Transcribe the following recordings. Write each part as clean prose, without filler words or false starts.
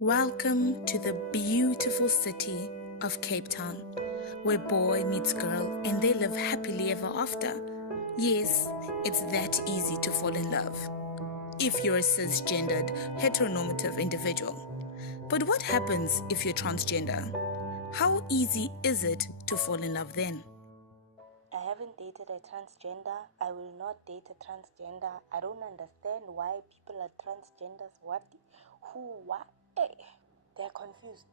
Welcome to the beautiful city of Cape Town, where boy meets girl and they live happily ever after. Yes, it's that easy to fall in love if you're a cisgendered, heteronormative individual. But what happens if you're transgender? How easy is it to fall in love then? I haven't dated a transgender. I will not date a transgender. I don't understand why people are transgenders. What? Who? Why? They're confused.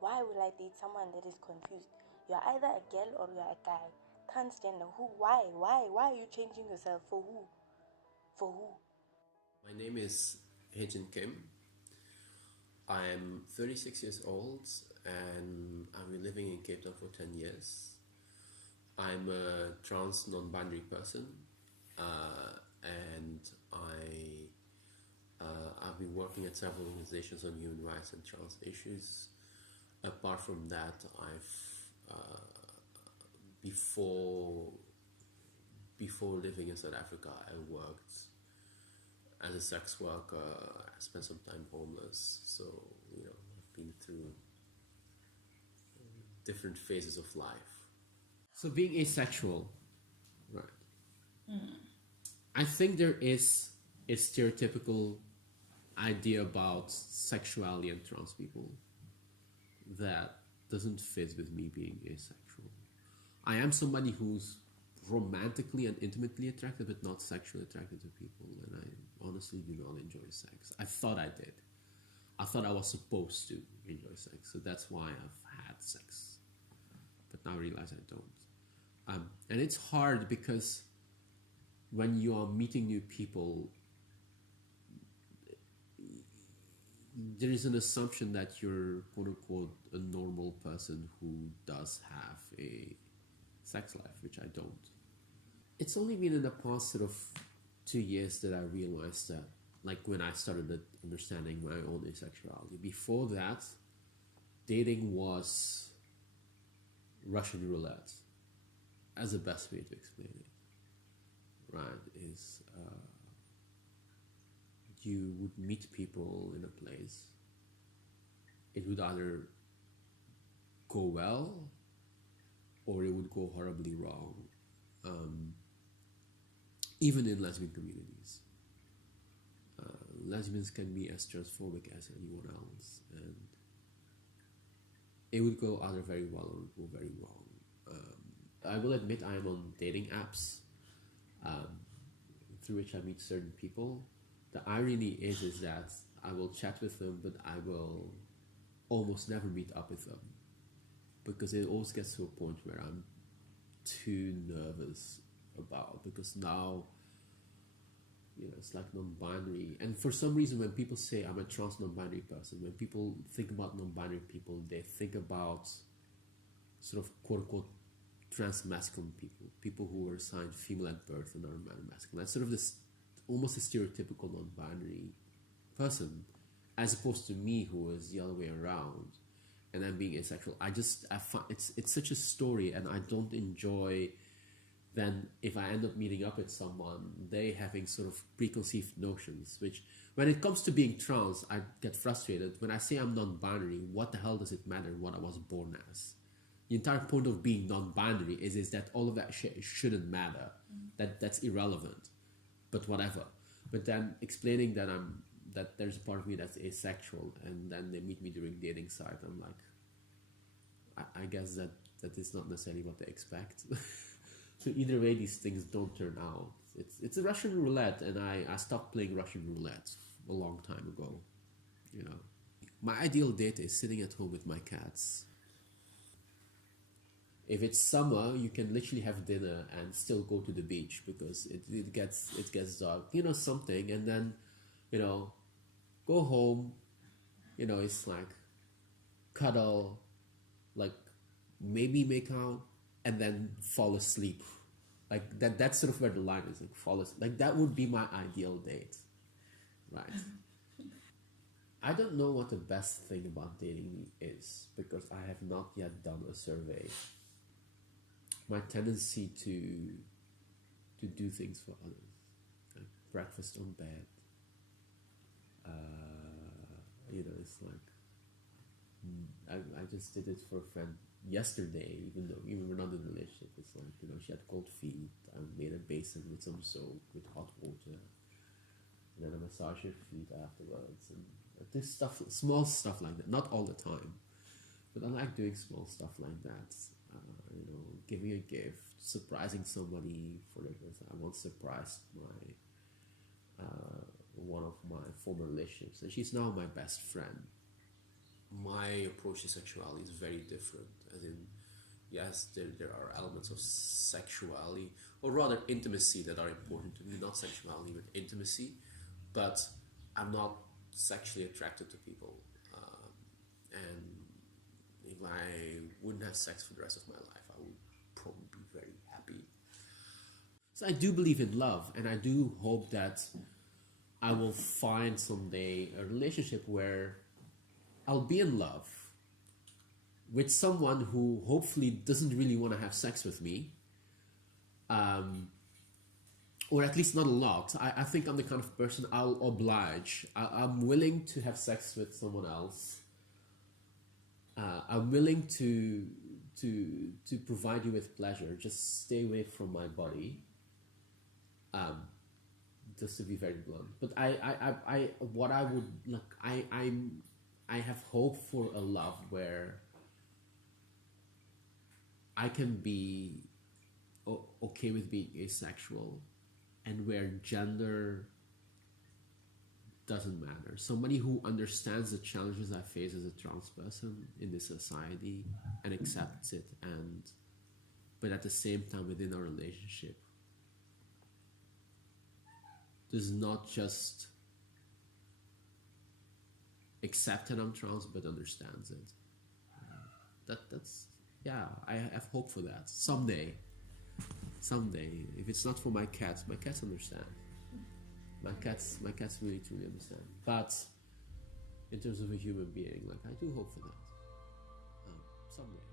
Why will I date someone that is confused? You're either a girl or you're a guy. Transgender. Who? Why? Why are you changing yourself? For who? For who? My name is Hejin Kim. I am 36 years old and I've been living in Cape Town for 10 years. I'm a trans non-binary person and I've been working at several organizations on human rights and trans issues. Apart from that, I've before living in South Africa, I worked as a sex worker. I spent some time homeless, so I've been through different phases of life. So being asexual, right? I think there is a stereotypical idea about sexuality and trans people that doesn't fit with me being asexual. I am somebody who's romantically and intimately attracted, but not sexually attracted to people, and I honestly do not enjoy sex. I thought I did. I thought I was supposed to enjoy sex, so that's why I've had sex. But now I realize I don't. And it's hard because when you are meeting new people, there is an assumption that you're quote unquote a normal person who does have a sex life, which I don't. It's only been in the past sort of 2 years that I realized that, like when I started understanding my own asexuality. Before that, dating was Russian roulette, as the best way to explain it, right? Is you would meet people in a place. It would either go well or it would go horribly wrong, even in lesbian communities. Lesbians can be as transphobic as anyone else, and it would go either very well or it would go very wrong. I will admit I am on dating apps through which I meet certain people. The irony is that I will chat with them, but I will almost never meet up with them because it always gets to a point where I'm too nervous about, because now it's like non-binary, and for some reason when people say I'm a trans non-binary person, when people think about non-binary people, they think about sort of quote-unquote trans-masculine people who were assigned female at birth and are masculine. That's sort of this almost a stereotypical non-binary person, as opposed to me, who is the other way around, and then being asexual. I find it's such a story, and I don't enjoy then if I end up meeting up with someone, they having sort of preconceived notions, which when it comes to being trans, I get frustrated. When I say I'm non-binary, what the hell does it matter what I was born as? The entire point of being non-binary is that all of that shouldn't matter. That's irrelevant. But whatever. But then explaining that there's a part of me that's asexual, and then they meet me during dating site, I'm like, I guess that is not necessarily what they expect. So either way, these things don't turn out. It's a Russian roulette, and I stopped playing Russian roulette a long time ago. My ideal date is sitting at home with my cats. If it's summer, you can literally have dinner and still go to the beach because it gets dark. Something, and then go home. It's like cuddle, like maybe make out, and then fall asleep. Like that's sort of where the line is, like fall asleep. Like that would be my ideal date, right? I don't know what the best thing about dating is because I have not yet done a survey. My tendency to do things for others, like breakfast on bed, it's like I just did it for a friend yesterday, even we're not in a relationship. It's like, she had cold feet. I made a basin with some soap with hot water, and then I massage her feet afterwards, and this stuff, small stuff like that. Not all the time, but I like doing small stuff like that. Giving a gift, surprising somebody for their birthday. I once surprised one of my former relationships, and she's now my best friend. My approach to sexuality is very different. As in, yes, there are elements of sexuality, or rather intimacy, that are important to me. Not sexuality, but intimacy. But I'm not sexually attracted to people. And if I wouldn't have sex for the rest of my life, I would probably be very happy. So I do believe in love, and I do hope that I will find someday a relationship where I'll be in love with someone who hopefully doesn't really want to have sex with me, or at least not a lot. I think I'm the kind of person I'll oblige. I'm willing to have sex with someone else. I'm willing to provide you with pleasure. Just stay away from my body. Just to be very blunt, but I have hope for a love where I can be okay with being asexual, and where gender doesn't matter. Somebody who understands the challenges I face as a trans person in this society and accepts it, but at the same time within our relationship does not just accept that I'm trans, but understands it. I have hope for that. Someday, if it's not for my cats understand. My cats really truly understand. But in terms of a human being, I do hope for that. Someday.